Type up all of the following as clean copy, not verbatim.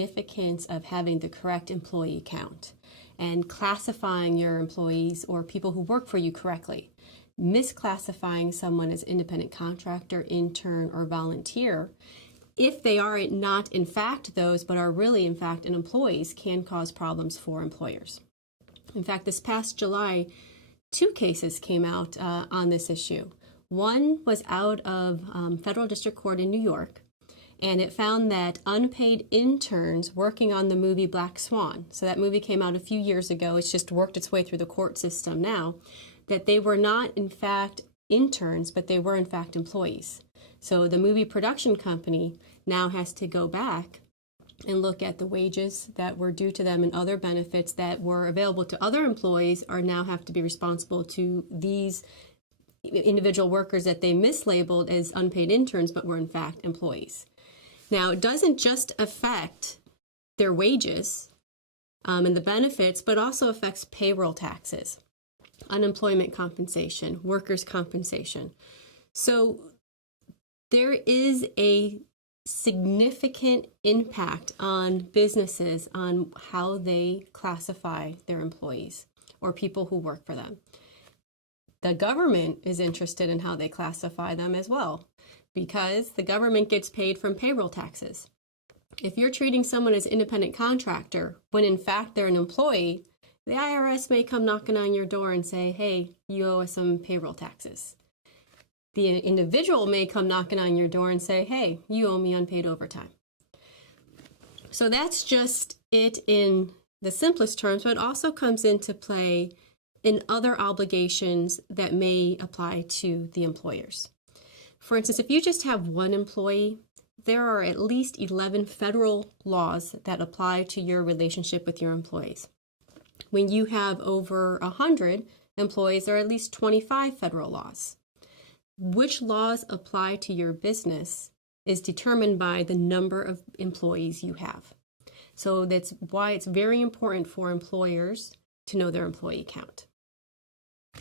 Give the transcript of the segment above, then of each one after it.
significance of having the correct employee count and classifying your employees or people who work for you correctly. Misclassifying someone as independent contractor, intern, or volunteer, if they are not in fact those, but are really in fact an employees, can cause problems for employers. In fact, this past July, 2 cases came out on this issue. One was out of federal district court in New York, and it found that unpaid interns working on the movie Black Swan, so that movie came out a few years ago, it's just worked its way through the court system now, that they were not in fact interns, but they were in fact employees. So the movie production company now has to go back and look at the wages that were due to them and other benefits that were available to other employees are now have to be responsible to these individual workers that they mislabeled as unpaid interns but were in fact employees. Now, it doesn't just affect their wages and the benefits, but also affects payroll taxes, unemployment compensation, workers' compensation. So there is a significant impact on businesses on how they classify their employees or people who work for them. The government is interested in how they classify them as well, because the government gets paid from payroll taxes. If you're treating someone as independent contractor when in fact they're an employee, the IRS may come knocking on your door and say, hey, you owe us some payroll taxes. The individual may come knocking on your door and say, hey, you owe me unpaid overtime. So that's just it in the simplest terms, but it also comes into play in other obligations that may apply to the employers. For instance, if you just have one employee, there are at least 11 federal laws that apply to your relationship with your employees. When you have over 100 employees, there are at least 25 federal laws. Which laws apply to your business is determined by the number of employees you have. So that's why it's very important for employers to know their employee count.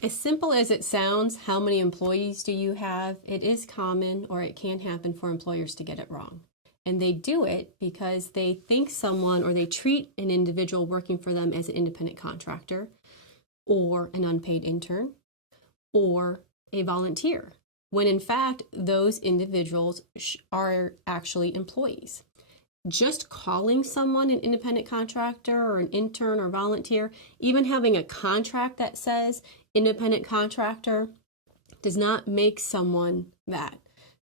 As simple as it sounds, how many employees do you have? It is common, or it can happen for employers to get it wrong. And they do it because they think someone, or they treat an individual working for them as an independent contractor, or an unpaid intern, or a volunteer, when in fact those individuals are actually employees. Just calling someone an independent contractor or an intern or volunteer, even having a contract that says independent contractor, does not make someone that.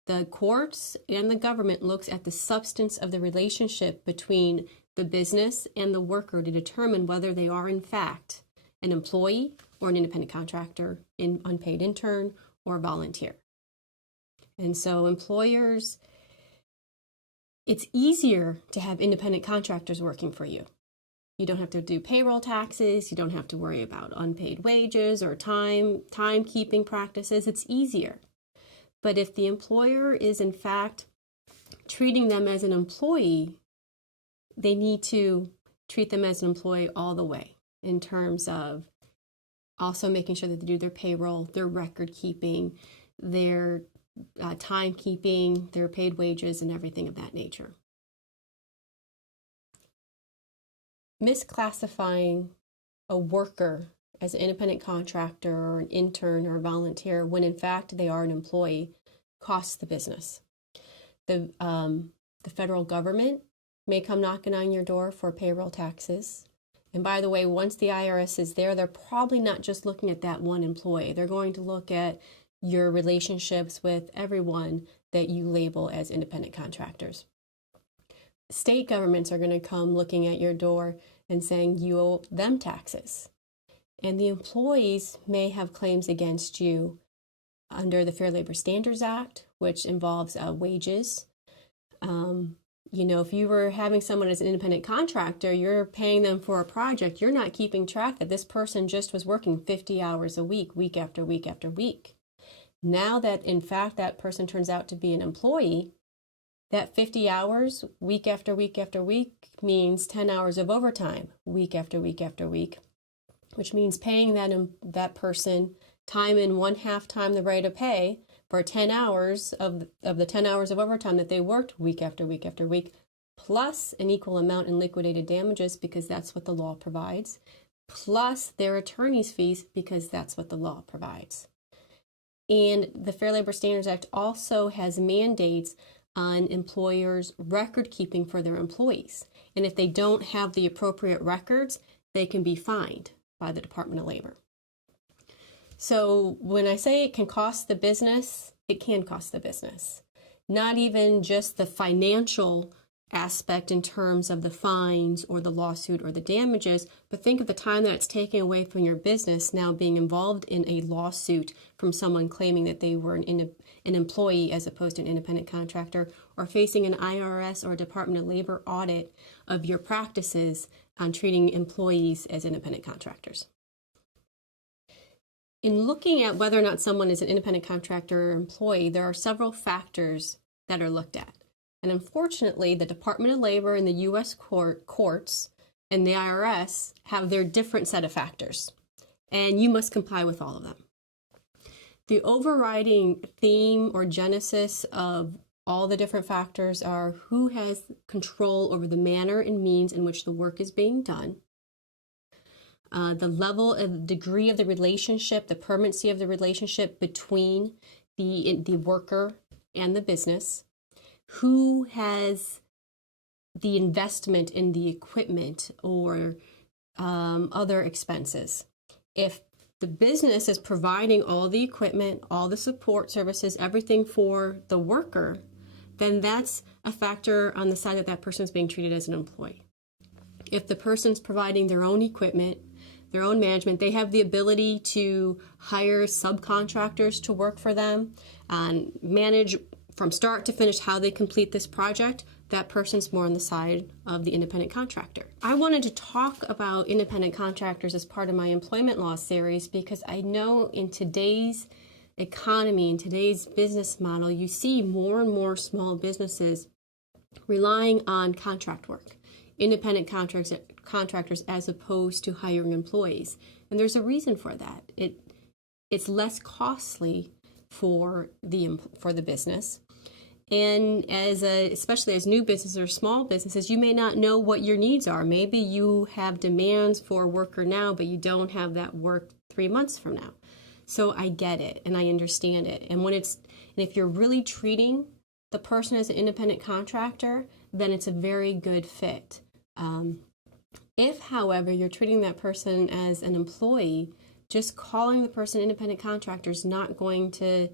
The courts and the government looks at the substance of the relationship between the business and the worker to determine whether they are in fact an employee or an independent contractor, an unpaid intern, or volunteer. And so employers, it's easier to have independent contractors working for you. You don't have to do payroll taxes. You don't have to worry about unpaid wages or timekeeping practices. It's easier. But if the employer is in fact treating them as an employee, they need to treat them as an employee all the way in terms of also making sure that they do their payroll, their record keeping, their timekeeping, their paid wages, and everything of that nature. Misclassifying a worker as an independent contractor or an intern or a volunteer when in fact they are an employee costs the business. The federal government may come knocking on your door for payroll taxes. And by the way, once the IRS is there, they're probably not just looking at that one employee. They're going to look at your relationships with everyone that you label as independent contractors. State governments are going to come looking at your door and saying you owe them taxes. And the employees may have claims against you under the Fair Labor Standards Act, which involves wages. If you were having someone as an independent contractor, you're paying them for a project, you're not keeping track that this person just was working 50 hours a week, week after week after week. Now that in fact that person turns out to be an employee, that 50 hours, week after week after week, means 10 hours of overtime, week after week after week, which means paying that person time and 1/2 time the rate of pay for 10 hours of the 10 hours of overtime that they worked week after week after week, plus an equal amount in liquidated damages because that's what the law provides, plus their attorney's fees because that's what the law provides. And the Fair Labor Standards Act also has mandates on employers' record keeping for their employees. And if they don't have the appropriate records, they can be fined by the Department of Labor. So when I say it can cost the business, it can cost the business. Not even just the financial aspect in terms of the fines or the lawsuit or the damages, but think of the time that it's taken away from your business now being involved in a lawsuit from someone claiming that they were an employee as opposed to an independent contractor, or facing an IRS or Department of Labor audit of your practices on treating employees as independent contractors. In looking at whether or not someone is an independent contractor or employee, there are several factors that are looked at. And unfortunately, the Department of Labor and the U.S. courts and the IRS have their different set of factors, and you must comply with all of them. The overriding theme or genesis of all the different factors are who has control over the manner and means in which the work is being done, the level and degree of the relationship, the permanency of the relationship between the worker and the business, who has the investment in the equipment or other expenses. If the business is providing all the equipment, all the support services, everything for the worker, then that's a factor on the side that that person is being treated as an employee. If the person's providing their own equipment, their own management, they have the ability to hire subcontractors to work for them and manage from start to finish how they complete this project, that person's more on the side of the independent contractor. I wanted to talk about independent contractors as part of my employment law series because I know in today's economy, in today's business model, you see more and more small businesses relying on contract work, independent contractors as opposed to hiring employees. And there's a reason for that. It's less costly for the business. And especially as new businesses or small businesses, you may not know what your needs are. Maybe you have demands for a worker now, but you don't have that work 3 months from now. So I get it and I understand it. And if you're really treating the person as an independent contractor, then it's a very good fit. If, however, you're treating that person as an employee, just calling the person independent contractor is not going to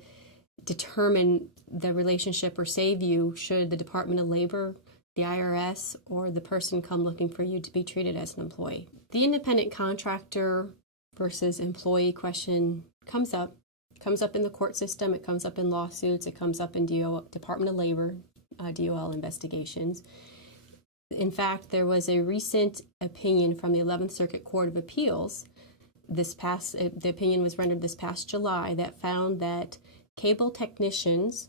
determine the relationship or save you should the Department of Labor, the IRS, or the person come looking for you to be treated as an employee. The independent contractor versus employee question comes up in the court system, it comes up in lawsuits, it comes up in Department of Labor, DOL investigations. In fact, there was a recent opinion from the 11th Circuit Court of Appeals. The opinion was rendered this past July that found that cable technicians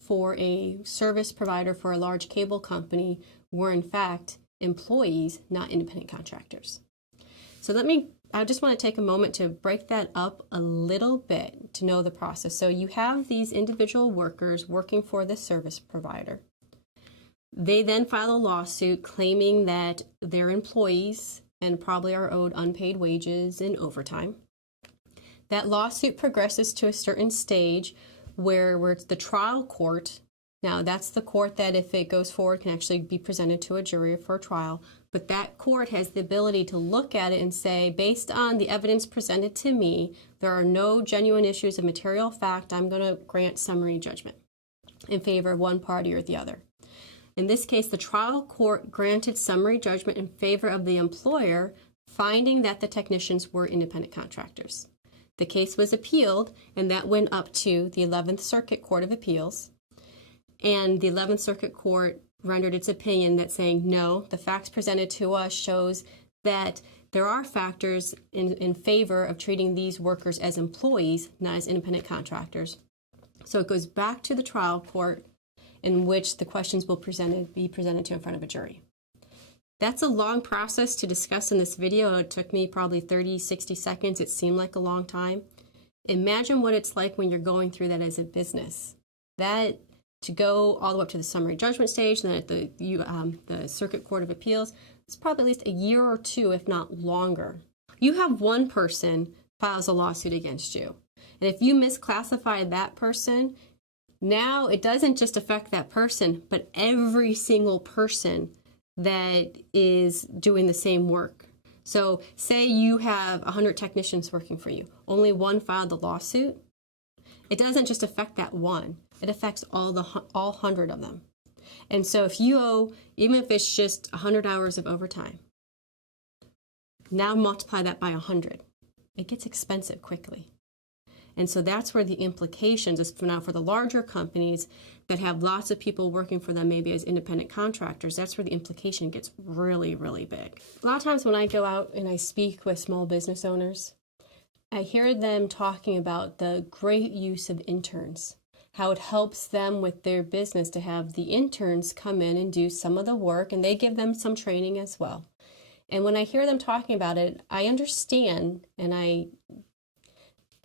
for a service provider for a large cable company were in fact employees, not independent contractors. So I just want to take a moment to break that up a little bit to know the process. So you have these individual workers working for the service provider. They then file a lawsuit claiming that they're employees and probably are owed unpaid wages and overtime. That lawsuit progresses to a certain stage where it's the trial court. Now, that's the court that, if it goes forward, can actually be presented to a jury for a trial. But that court has the ability to look at it and say, based on the evidence presented to me, there are no genuine issues of material fact. I'm going to grant summary judgment in favor of one party or the other. In this case, the trial court granted summary judgment in favor of the employer, finding that the technicians were independent contractors. The case was appealed, and that went up to the 11th Circuit Court of Appeals. And the 11th Circuit Court rendered its opinion that saying, no, the facts presented to us shows that there are factors in favor of treating these workers as employees, not as independent contractors. So it goes back to the trial court in which the questions will be presented to in front of a jury. That's a long process to discuss in this video. It took me probably 30, 60 seconds. It seemed like a long time. Imagine what it's like when you're going through that as a business. That to go all the way up to the summary judgment stage, and then at the Circuit Court of Appeals, it's probably at least a year or two, if not longer. You have one person files a lawsuit against you. And if you misclassify that person, now it doesn't just affect that person, but every single person that is doing the same work. So say you have 100 technicians working for you. Only one filed the lawsuit. It doesn't just affect that one. It affects all 100 of them. And so if you owe, even if it's just 100 hours of overtime, now multiply that by 100. It gets expensive quickly. And so that's where the implications is for now for the larger companies that have lots of people working for them, maybe as independent contractors. That's where the implication gets really, really big. A lot of times when I go out and I speak with small business owners, I hear them talking about the great use of interns, how it helps them with their business to have the interns come in and do some of the work, and they give them some training as well. And when I hear them talking about it, I understand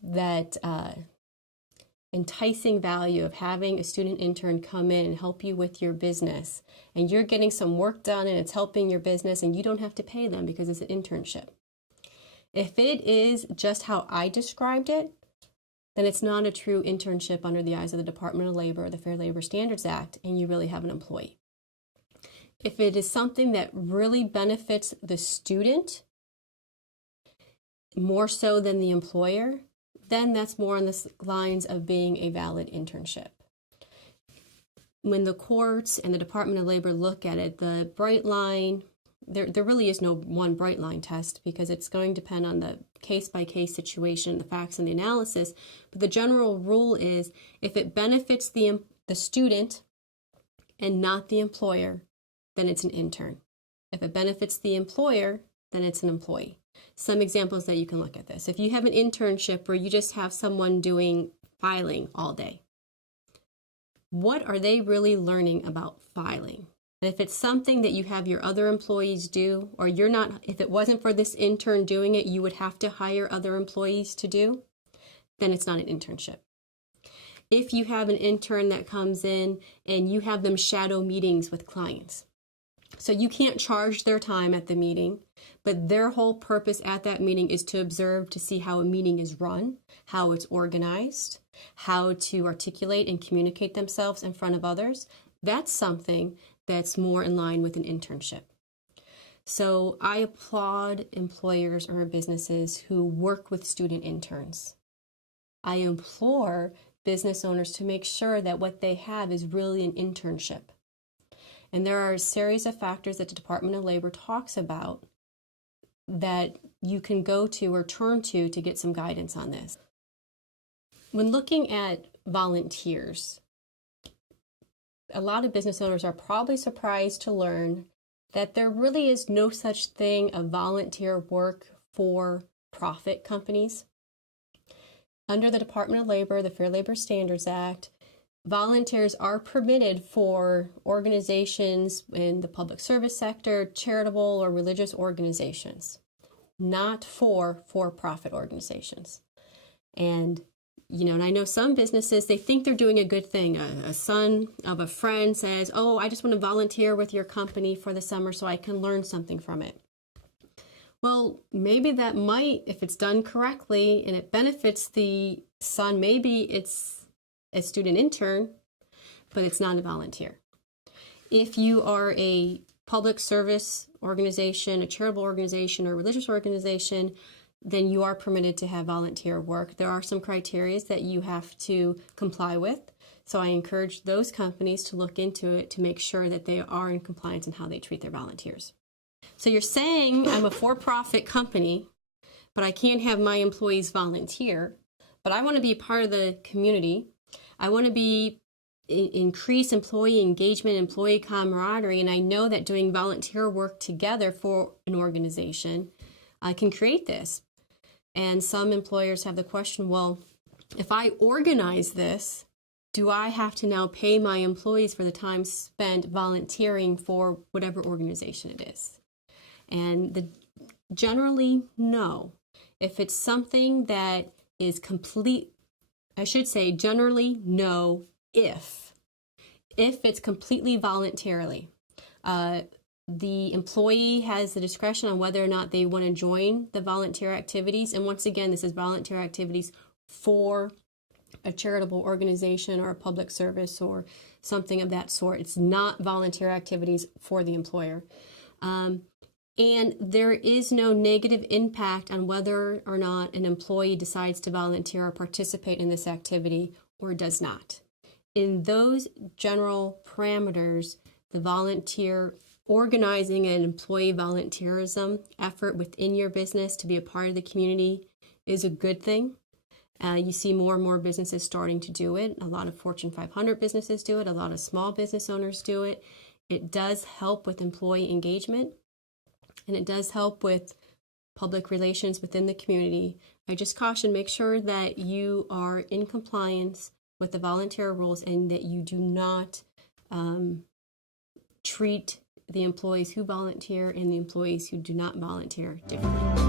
that enticing value of having a student intern come in and help you with your business, and you're getting some work done and it's helping your business, and you don't have to pay them because it's an internship. If it is just how I described it, then it's not a true internship under the eyes of the Department of Labor or the Fair Labor Standards Act, and you really have an employee. If it is something that really benefits the student more so than the employer, then that's more on the lines of being a valid internship. When the courts and the Department of Labor look at it, the bright line, there really is no one bright line test because it's going to depend on the case-by-case situation, the facts and the analysis. But the general rule is if it benefits the student and not the employer, then it's an intern. If it benefits the employer, then it's an employee. Some examples that you can look at this. If you have an internship where you just have someone doing filing all day, what are they really learning about filing? And if it's something that you have your other employees do, or you're not, if it wasn't for this intern doing it, you would have to hire other employees to do, then it's not an internship. If you have an intern that comes in and you have them shadow meetings with clients, so you can't charge their time at the meeting, but their whole purpose at that meeting is to observe to see how a meeting is run, how it's organized, how to articulate and communicate themselves in front of others. That's something that's more in line with an internship. So I applaud employers or businesses who work with student interns. I implore business owners to make sure that what they have is really an internship. And there are a series of factors that the Department of Labor talks about that you can go to or turn to get some guidance on this. When looking at volunteers, a lot of business owners are probably surprised to learn that there really is no such thing of volunteer work for profit companies. Under the Department of Labor, the Fair Labor Standards Act, volunteers are permitted for organizations in the public service sector, charitable or religious organizations, not for for-profit organizations. And I know some businesses, they think they're doing a good thing. A son of a friend says, "Oh, I just want to volunteer with your company for the summer so I can learn something from it." Well, maybe that might, if it's done correctly and it benefits the son, maybe it's a student intern, but it's not a volunteer. If you are a public service organization, a charitable organization, or a religious organization, then you are permitted to have volunteer work. There are some criteria that you have to comply with. So I encourage those companies to look into it to make sure that they are in compliance in how they treat their volunteers. So you're saying I'm a for-profit company, but I can't have my employees volunteer, but I want to be part of the community. I want to increase employee engagement, employee camaraderie, and I know that doing volunteer work together for an organization can create this. And some employers have the question, well, if I organize this, do I have to now pay my employees for the time spent volunteering for whatever organization it is? And generally, no. If it's something that is generally no if if it's completely voluntarily. The employee has the discretion on whether or not they want to join the volunteer activities. And once again, this is volunteer activities for a charitable organization or a public service or something of that sort. It's not volunteer activities for the employer. And there is no negative impact on whether or not an employee decides to volunteer or participate in this activity or does not. In those general parameters, the volunteer organizing an employee volunteerism effort within your business to be a part of the community is a good thing. You see more and more businesses starting to do it. A lot of Fortune 500 businesses do it. A lot of small business owners do it. It does help with employee engagement, and it does help with public relations within the community. I just caution, make sure that you are in compliance with the volunteer rules and that you do not treat the employees who volunteer and the employees who do not volunteer differently.